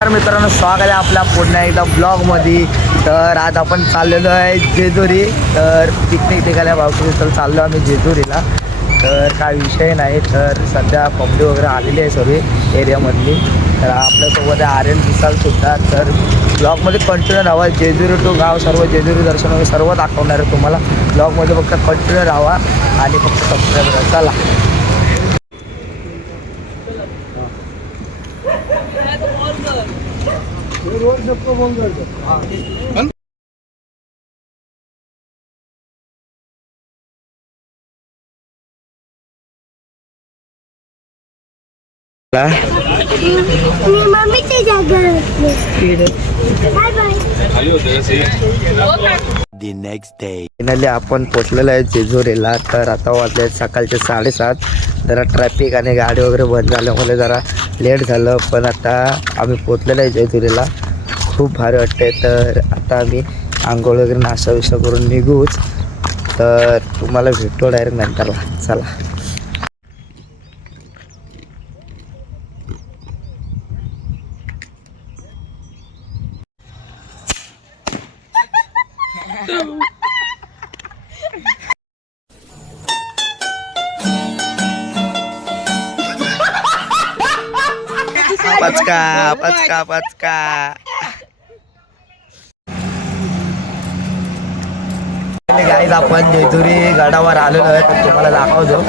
तर मित्रांनो स्वागत आहे आपल्या पुन्हा एकदा ब्लॉगमध्ये तर आज आपण चाललेलो आहे जेजुरी. तर पिकनिक निघाल्या भावकी तर चाललो आम्ही जेजुरीला. तर काय विषय नाही तर सध्या पब्लिक वगैरे आलेली आहे सर्व एरियामधली. तर आपल्यासोबत आहे आर्यन विशाल सुद्धा. तर ब्लॉगमध्ये कंटिन्यू राहावा जेजुरी टू गाव सर्व जेजुरी दर्शन वगैरे सर्व दाखवणार आहे तुम्हाला. ब्लॉगमध्ये फक्त कंटिन्यू राहा आणि फक्त सबस्क्राईब करा. चला. मी मम्मीच्या the next day. फायनली आपण पोचलेलो आहे जेजुरीला. तर आता वाजले सकाळचे साडेसात. जरा ट्रॅफिक आणि गाडी वगैरे बंद झाल्यामुळे जरा लेट झालं. पण आता आम्ही पोचलेलो आहे जेजुरीला. खूप भारी वाटते तर आता आम्ही आंघोळ वगैरे नाश्ता विष्टा करून निघूच. तर तुम्हाला भेटतो डायरेक्ट नंतरला चला. पचका पचका. पचका गाईज आपण जेजुरी गडावर आलेलो आहे. तर तुम्हाला दाखवतो.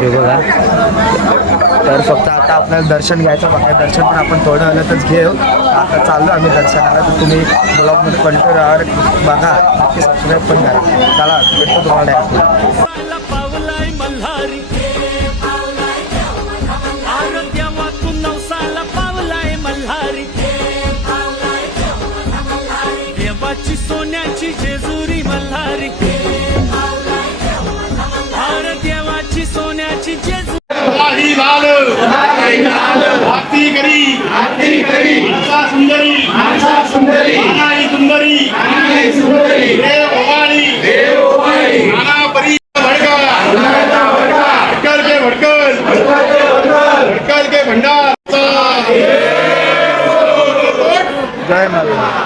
हे बघा. तर फक्त आता आपल्याला दर्शन घ्यायचं बघा दर्शन पण आपण थोडं आल्यातच घेऊ. आता चाललो आम्ही दर्शनाला. तर तुम्ही ब्लॉगमध्ये कंटिन्यू बघा. सबस्क्राईब पण करा. चला भेटतो तुम्हाला देवाची सोन्याची जेजुरी मल्हारी. देवाची सोन्याची जेजुरी. लाल आरती करी. आरती करी. माता सुंदरी. माता सुंदरी. सुंदरी. सुंदरी. देव भवानी. देव भवानी. नाना परी भड़का. भड़कल के भड़कल भड़कल के भंडार. जय माता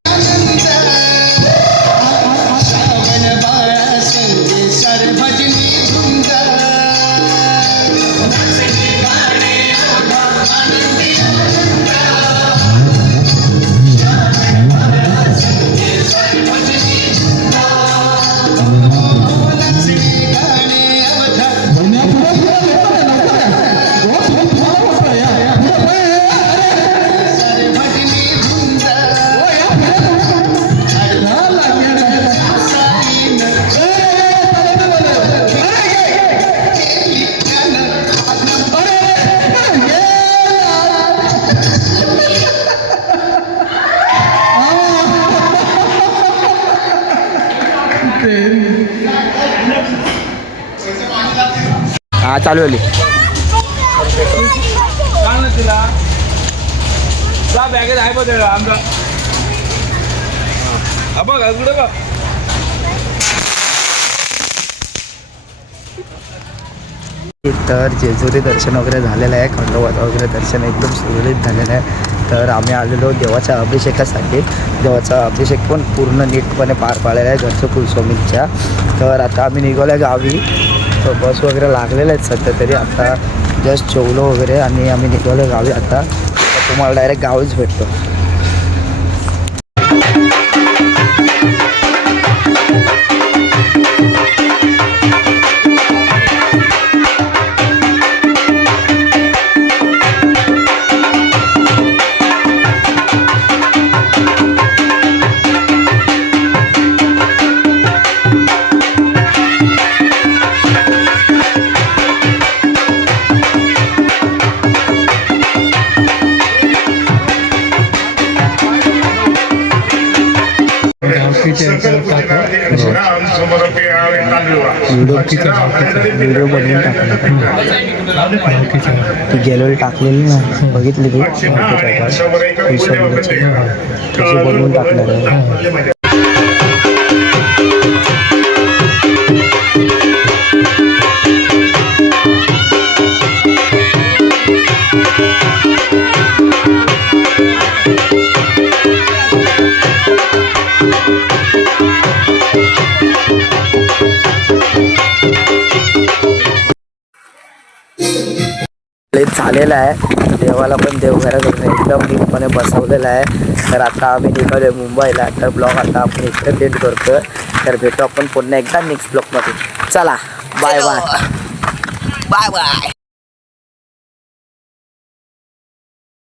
हा चालू आली बॅगेत आहे बघ आमचा. हा बघ कुठे बघ. तर जेजुरी दर्शन वगैरे झालेलं आहे खंडोबाचं वगैरे दर्शन एकदम सुरळीत झालेलं आहे. तर आम्ही आलेलो देवाच्या अभिषेकासाठी. देवाचा अभिषेक पण पूर्ण नीटपणे पार पाडलेला आहे घरचं कुलस्वामींच्या तर आता आम्ही निघालो गावी. तर बस वगैरे लागलेल्या आहेत सध्या तरी. आता जस्ट जेवलो वगैरे आणि आम्ही निघालो गावी. आता तुम्हाला डायरेक्ट गावीच भेटतो. व्हिडिओ बनवून टाकला ती गेलेली टाकलेली ना बघितली ती? बनवून टाकणार झालेलं आहे. देवाला पण देवघरात वगैरे एकदम नीटपणे बसवलेलं आहे. तर आता आम्ही निघालो मुंबईला. तर ब्लॉग आता आपण इकडे डेट करतो तर भेटू आपण पुन्हा एकदा नेक्स्ट ब्लॉगमध्ये चला बाय बाय बाय बाय